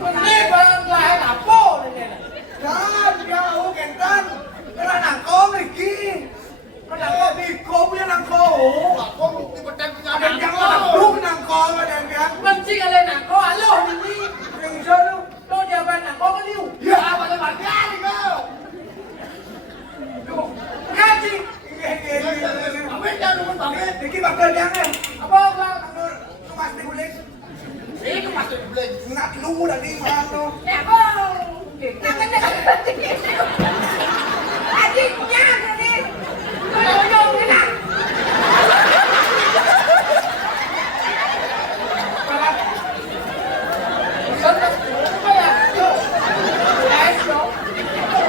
Ini barang lain apa ini? kan jauh kentan. Kena nangkau Riki. Kena nangkau Biko punya nangkau. Aku mesti petang punya Ada yang lalu nangkau ada yang Benci kalian aku, halo ini. yang sana. Lo jawaban aku kan liu. Ya apa lebar kali kau. Kaji. Pamit dah lu pamit. Riki bakal jangan. Apa bang? Lu pasti boleh. Ini pasti boleh. Nak lu dari mana? Adiknya ini, tolong ini.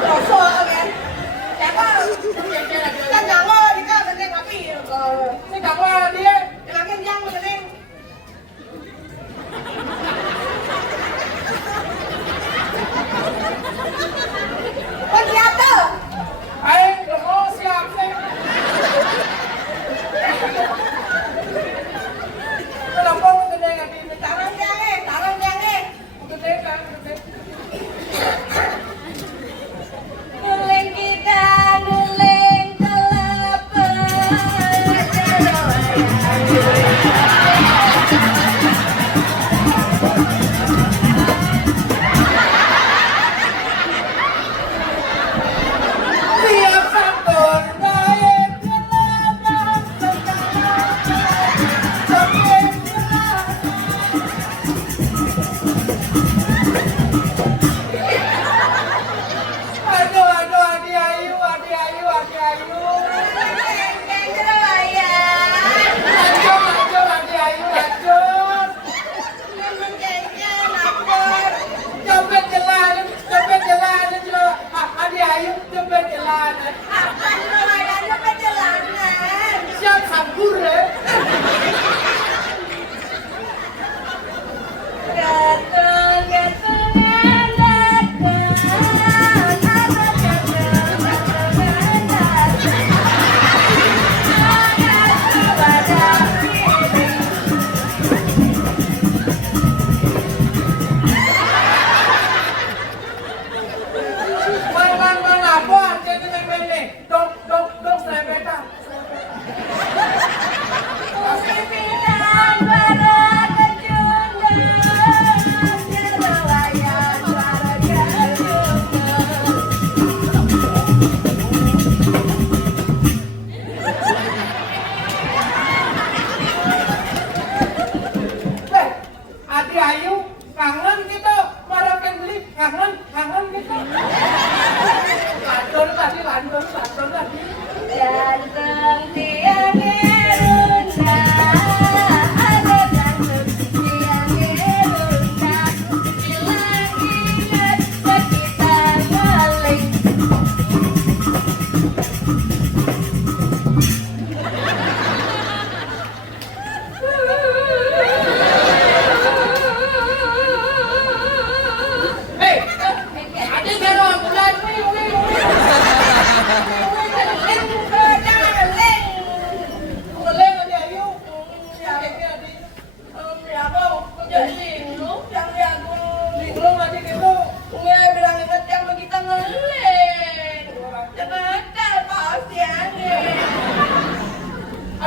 Kosong kan? Siapa? Kan nyawa di kau nanti tapi Ini kamu dia. makin yang mending. Kan siapa?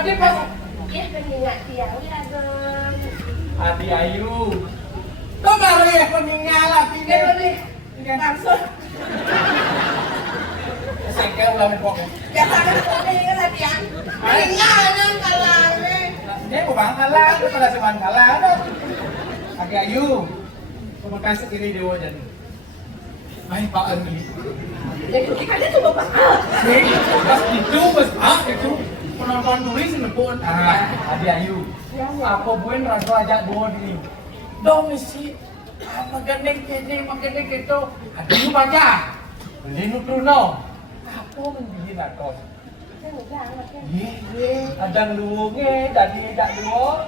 Adi pas Ya pengingat tiang ya dong. Adi Ayu. Tuh baru ya peninggalan Ini ini. lebih langsung. Sengkel ulah pokok. Ya sana pengen lah tiang. Pengingalan kalane. Ini bukan kalah, itu pada seban kalah. Adi Ayu. Terima kasih kiri dewa jadi. Baik Pak Andi. Jadi kita dia coba bakal. Pas itu pas itu penonton turis nebun. Adi Ayu. Apa buen rasa ajak bawa diri. Domisi. Maganing kini, maganing itu. Adi Ayu baca. Beli nutruno. Apa menjadi natos? Adang luwunge jadi dak duo.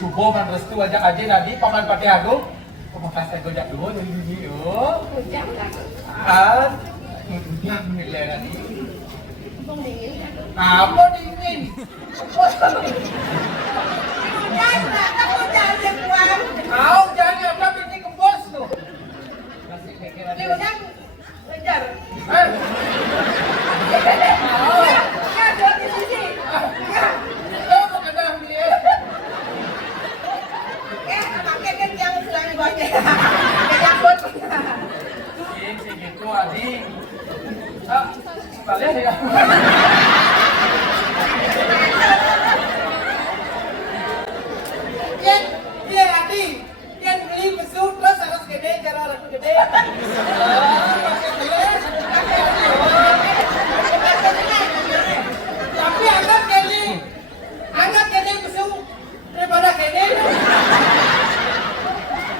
Subuh kan restu ajak aja tadi paman Pati Agung. Pemakas saya gojak dulu dari sini yo. Nilai tadi. Apa dingin? Kau jangan apa ini ke bos tuh. Masih kira dia. Segitu adik. Balik ya. Dia adik. Dia beli besuk terus harus gede cara harus gede. Tapi anggap gede besuk daripada gede.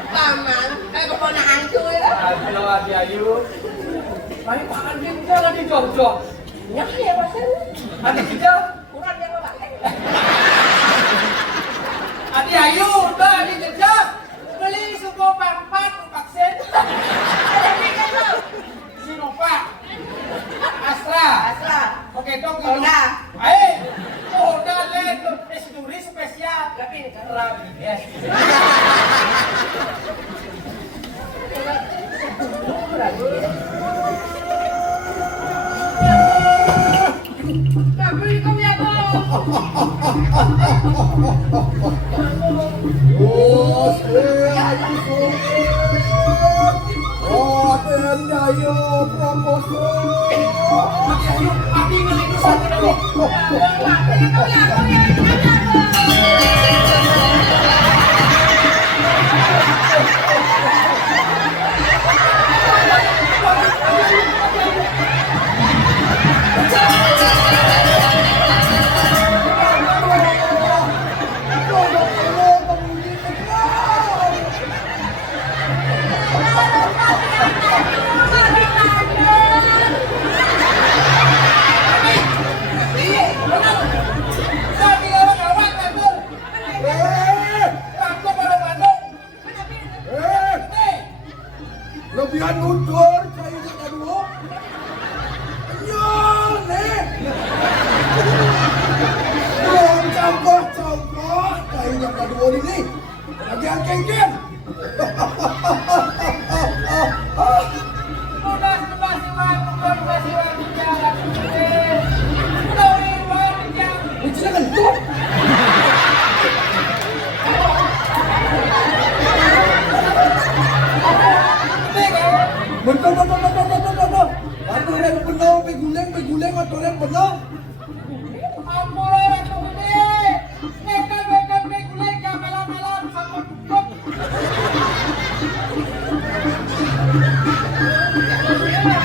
Paman, kayak keponakan tuh ya. Aduh, Adi Ayu. Baik, Pak Andi udah lagi jauh-jauh. Ya ya maksud. Adi kita. Kurang yang apa? Adi Ayu, udah Adi jejak. Beli sebuah pampat vaksin. Ada tiga tuh. Sinovac. Astra. Asal. Oke, dong. Honda. Honda lain duri spesial. Tapi ini kan. Rabi, yes. Assalamualaikum ya bos. Lebihan mundur, saya tidak dulu. Ya, nih. Belum campur, saya tidak dulu ini. Lebihan kengkeng. Itu kentut. Betul. Waktu dia penuh, peguling, waktu dia penuh.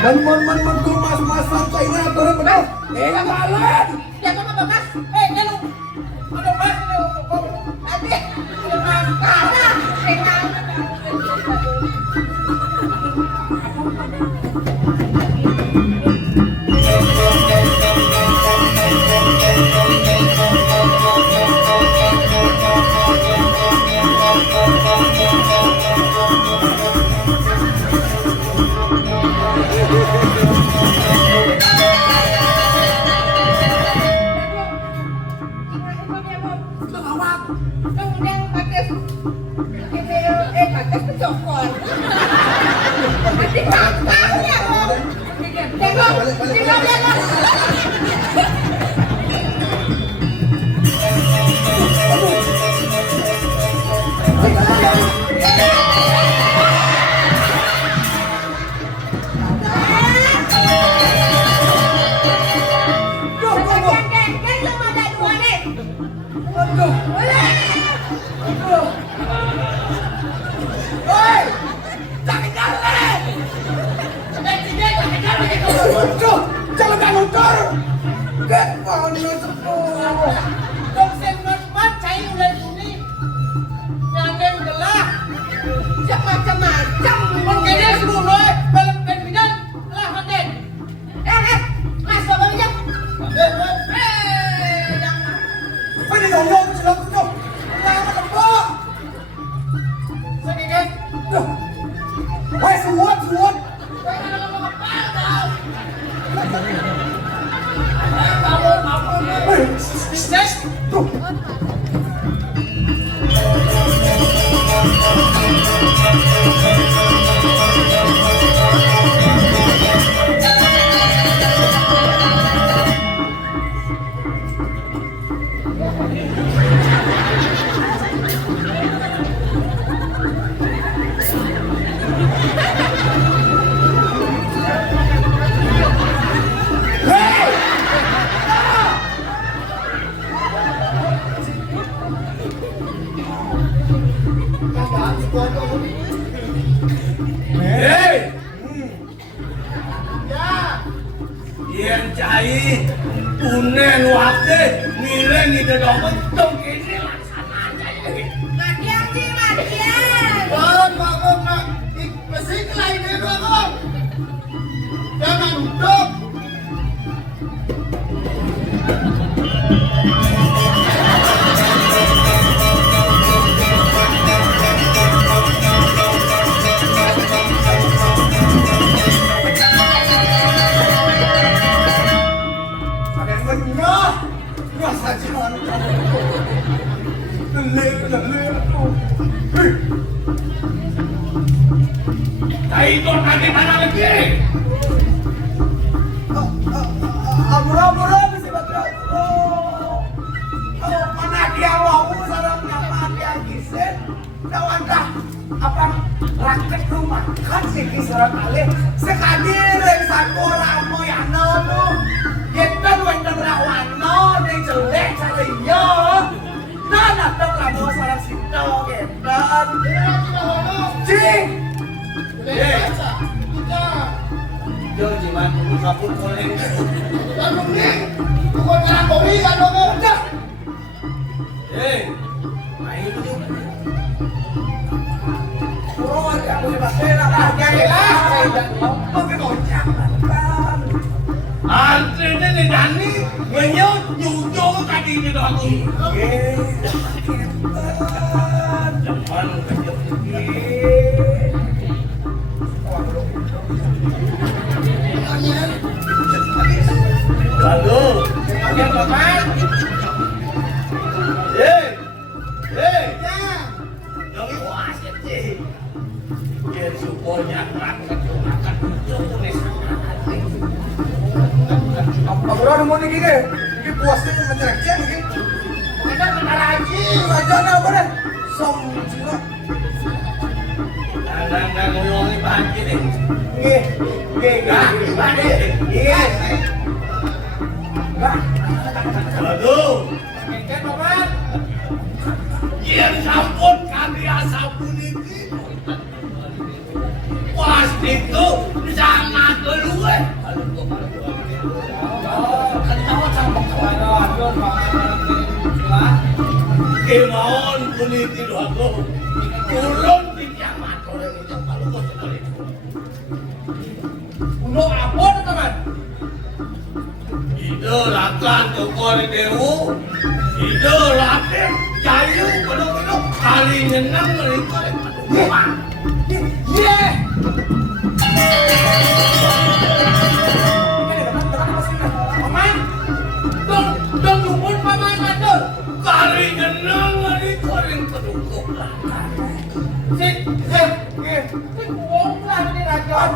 Dan men mas-masan China, waktu dia penuh. Malam. Ya kok apa bekas? Jangan ada mas ini. Tapi ada. Pegang. Hei, Ya. yang cai tunen waktu nilai ni dong betul ini laksana aja lagi. Matian sih, matian. Bang, bang, nak. Mesti lain dia bang. Jangan duduk. Ada yang menyah. Rasa jalan. Lelir tuh. Cai itu nanti mana lagi? Amura-amura bisa baca. Mana dia mau sarang nama dia kisen. Dawan dah apa rakyat rumah kan sih kisaran alih sekali lek sakora mo ya no tu yetan wendang rawan no ning jelek cariyo dan atau kamu sarang sinto getan cing Yo jiman kapur boleh. Lalu ni. Bukan orang kopi kan dong. Hei, main tu. Puro ya boleh basera lah lah mau ke goncang kan Antri ni Dani, menyut jujur tadi di dalam aku. Jangan kejap Lalu, Yang paman hei, hei, Ya. yang itu asyik sih. Dia supaya rakyat makan tulis. Amura mau ni gini ini puasnya mencerek-cerek ni Ada kenara haji. aja na apa dah som juga Nang ngomong ni banjir ni. banjir Aduh, kan paman dia sampun kami asapun ini. Pasti itu sangat keluar. Kemauan kulit itu aku turun di kiamat orang itu kalau kau sekali. untuk apa teman Ide lakan ke kori dewu, ide lakan cayu penuh itu kali nyenang mereka rumah. yeah paman dong jupun paman mantul Kali nyenang mereka yang penuh belakang. sik sik sik wong lah ni rajon